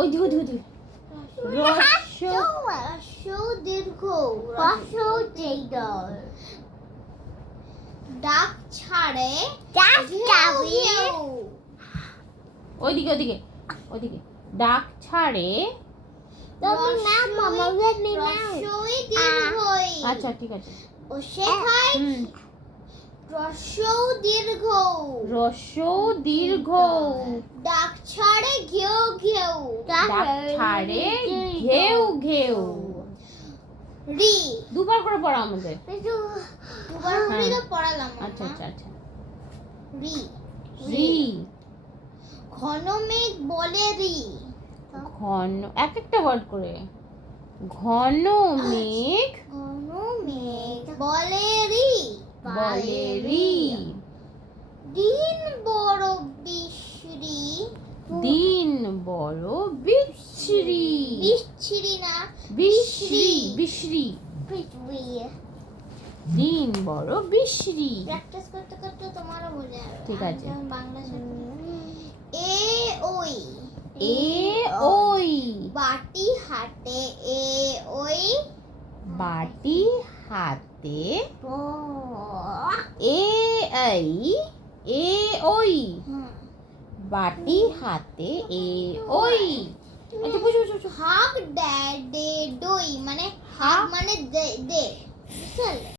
ওই দিকে ওই দিকে দীর্ঘ ডাক ছাড়ে ওইদিকে ওইদিকে ওইদিকে ডাক ছাড়ে। আচ্ছা ঠিক আছে। ও শেখায় রস্যৌ দীর্ঘ ডাক ছাড়ে ঘেউ ঘেউ ডাক ছাড়ে ঘেউ ঘেউ। রি দুবার করে পড়া আমাদের। দুবার করে তো পড়ালাম। আচ্ছা আচ্ছা আচ্ছা। রি রি ঘন মেঘ বলে রি। ঘন এক একটা ওয়ার্ড করে। ঘন মেঘ বলে রি দিন বড় বিশ্রী দিন বড় বিশ্রী না বিশ্রী বিশ্রী দিন বড় বিশ্রী। প্র্যাকটিস করতে করতে তোমারও বোঝা যাবে। ঠিক আছে। বাংলা এ ওই বাটি হাতে বাটি হাতে ওই বাটি হাতে ওই। আচ্ছা বুঝো হাক দে দই মানে হাক মানে দে বুঝলে।